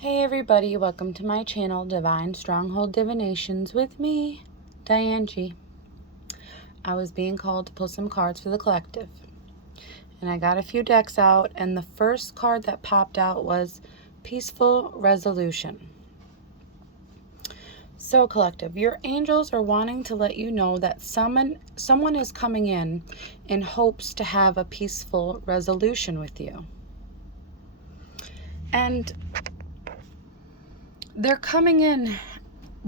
Hey everybody, welcome to my channel, Divine Stronghold Divinations with me, Diane G. I was being called to pull some cards for the collective. And I got a few decks out, and the first card that popped out was Peaceful Resolution. So collective, your angels are wanting to let you know that someone is coming in hopes to have a peaceful resolution with you. And they're coming in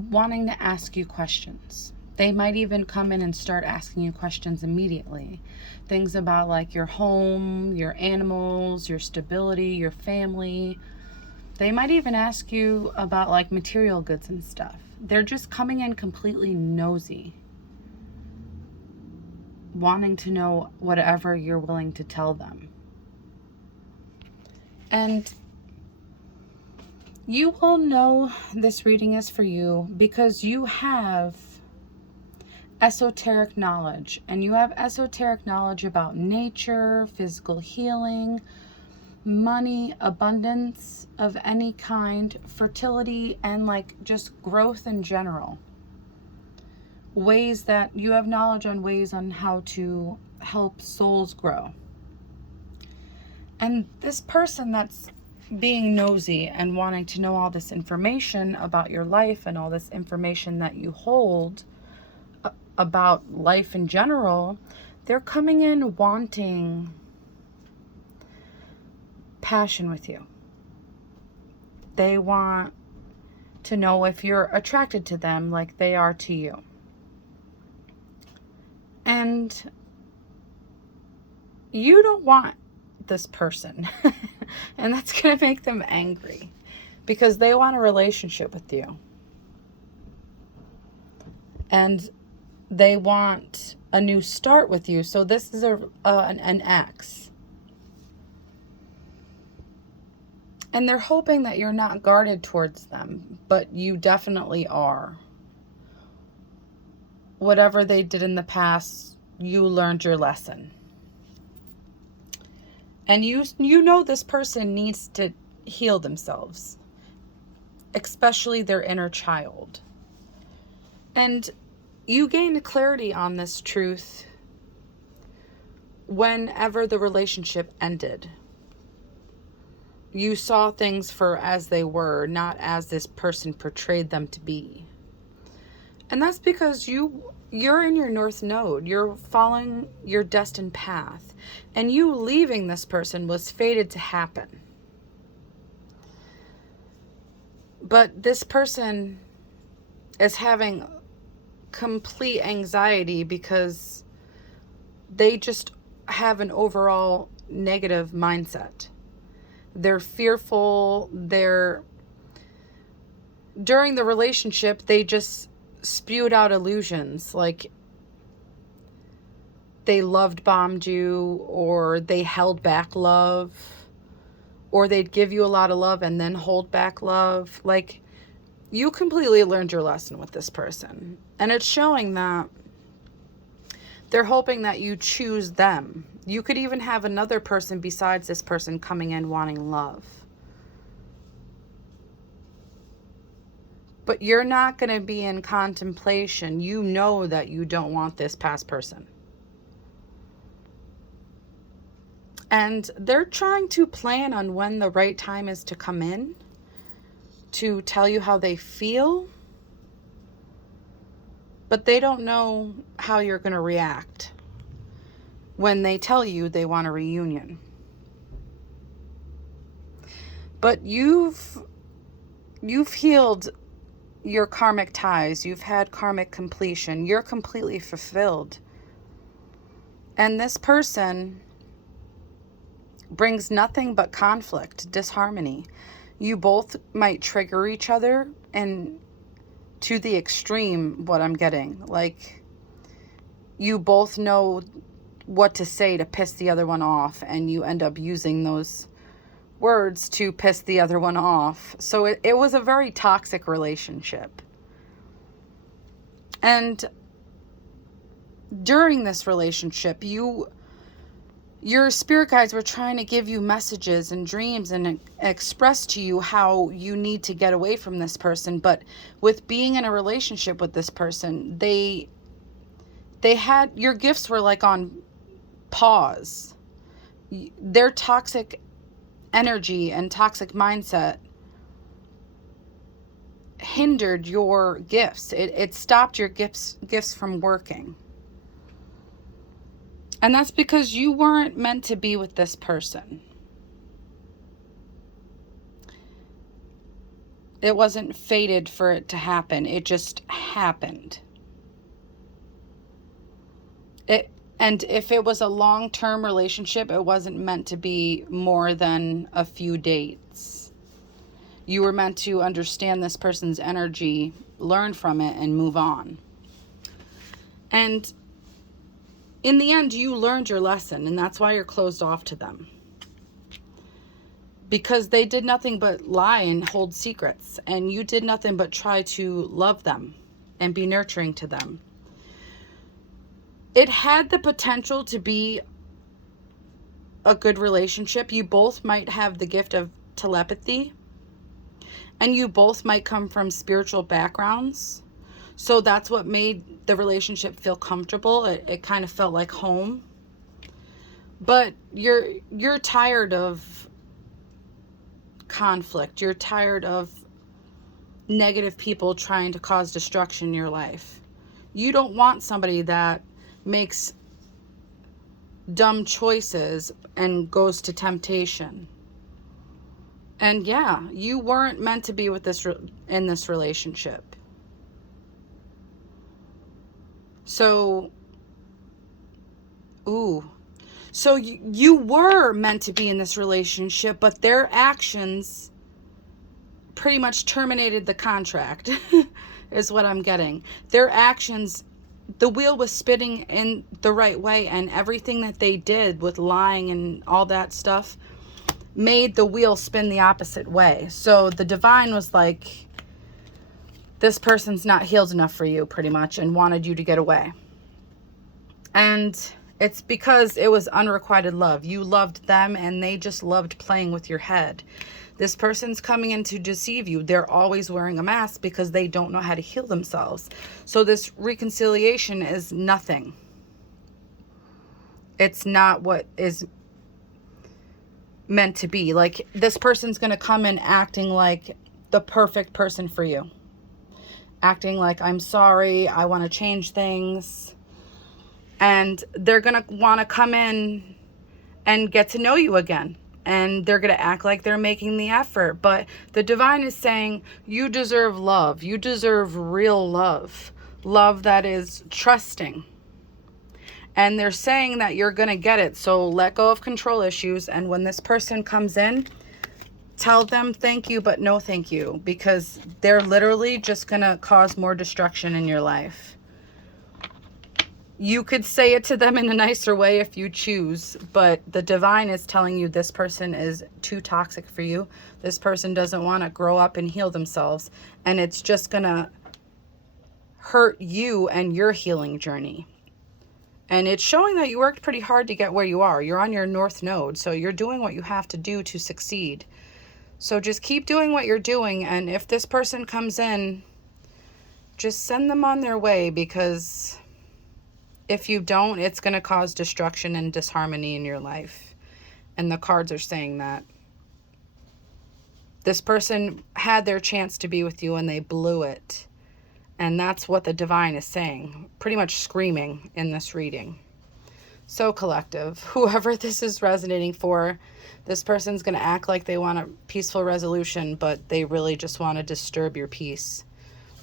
wanting to ask you questions. They might even come in and start asking you questions immediately. Things about like your home, your animals, your stability, your family. They might even ask you about like material goods and stuff. They're just coming in completely nosy, wanting to know whatever you're willing to tell them. And you will know this reading is for you because you have esoteric knowledge, and you have esoteric knowledge about nature, physical healing, money, abundance of any kind, fertility, and like just growth in general. Ways that you have knowledge on, ways on how to help souls grow. And this person that's being nosy and wanting to know all this information about your life and all this information that you hold about life in general, they're coming in wanting passion with you. They want to know if you're attracted to them like they are to you. And you don't want this person. And that's going to make them angry because they want a relationship with you. And they want a new start with you. So this is an ex. And they're hoping that you're not guarded towards them, but you definitely are. Whatever they did in the past, you learned your lesson. And you know this person needs to heal themselves, especially their inner child. And you gained clarity on this truth whenever the relationship ended. You saw things for as they were, not as this person portrayed them to be. And that's because you're in your North Node. You're following your destined path. And you leaving this person was fated to happen. But this person is having complete anxiety because they just have an overall negative mindset. They're fearful. During the relationship, they just spewed out illusions like they loved bombed you, or they held back love, or they'd give you a lot of love and then hold back love. Like, you completely learned your lesson with this person. And it's showing that they're hoping that you choose them. You could even have another person besides this person coming in wanting love. But you're not going to be in contemplation. You know that you don't want this past person. And they're trying to plan on when the right time is to come in, to tell you how they feel. But they don't know how you're going to react when they tell you they want a reunion. But you've healed your karmic ties. You've had karmic completion. You're completely fulfilled. And this person brings nothing but conflict, disharmony. You both might trigger each other, and to the extreme, what I'm getting. Like, you both know what to say to piss the other one off, and you end up using those words to piss the other one off. So it was a very toxic relationship. And during this relationship, you Your spirit guides were trying to give you messages and dreams and express to you how you need to get away from this person. But with being in a relationship with this person, they had, your gifts were like on pause. Their toxic energy and toxic mindset hindered your gifts. It stopped your gifts from working. And that's because you weren't meant to be with this person. It wasn't fated for it to happen. It just happened. And if it was a long-term relationship, it wasn't meant to be more than a few dates. You were meant to understand this person's energy, learn from it, and move on. And in the end, you learned your lesson, and that's why you're closed off to them. Because they did nothing but lie and hold secrets, and you did nothing but try to love them and be nurturing to them. It had the potential to be a good relationship. You both might have the gift of telepathy, and you both might come from spiritual backgrounds. So that's what made the relationship feel comfortable. It kind of felt like home. But you're tired of conflict. You're tired of negative people trying to cause destruction in your life. You don't want somebody that makes dumb choices and goes to temptation. And yeah, you weren't meant to be with in this relationship. So, so you were meant to be in this relationship, but their actions pretty much terminated the contract, is what I'm getting. Their actions, the wheel was spinning in the right way, and everything that they did with lying and all that stuff made the wheel spin the opposite way. So the divine was like, this person's not healed enough for you, pretty much, and wanted you to get away. And it's because it was unrequited love. You loved them, and they just loved playing with your head. This person's coming in to deceive you. They're always wearing a mask because they don't know how to heal themselves. So this reconciliation is nothing. It's not what is meant to be. Like, this person's going to come in acting like the perfect person for you. Acting like, I'm sorry, I want to change things. And they're going to want to come in and get to know you again. And they're going to act like they're making the effort. But the divine is saying, you deserve love. You deserve real love. Love that is trusting. And they're saying that you're going to get it. So let go of control issues. And when this person comes in, tell them thank you, but no thank you. Because they're literally just going to cause more destruction in your life. You could say it to them in a nicer way if you choose, but the divine is telling you this person is too toxic for you. This person doesn't want to grow up and heal themselves, and it's just going to hurt you and your healing journey. And it's showing that you worked pretty hard to get where you are. You're on your north node, so you're doing what you have to do to succeed. So just keep doing what you're doing, and if this person comes in, just send them on their way, because if you don't, it's going to cause destruction and disharmony in your life. And the cards are saying that. This person had their chance to be with you and they blew it. And that's what the divine is saying. Pretty much screaming in this reading. So collective, whoever this is resonating for, this person's going to act like they want a peaceful resolution, but they really just want to disturb your peace.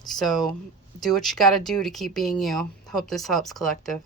So do what you got to do to keep being you. Hope this helps, collective.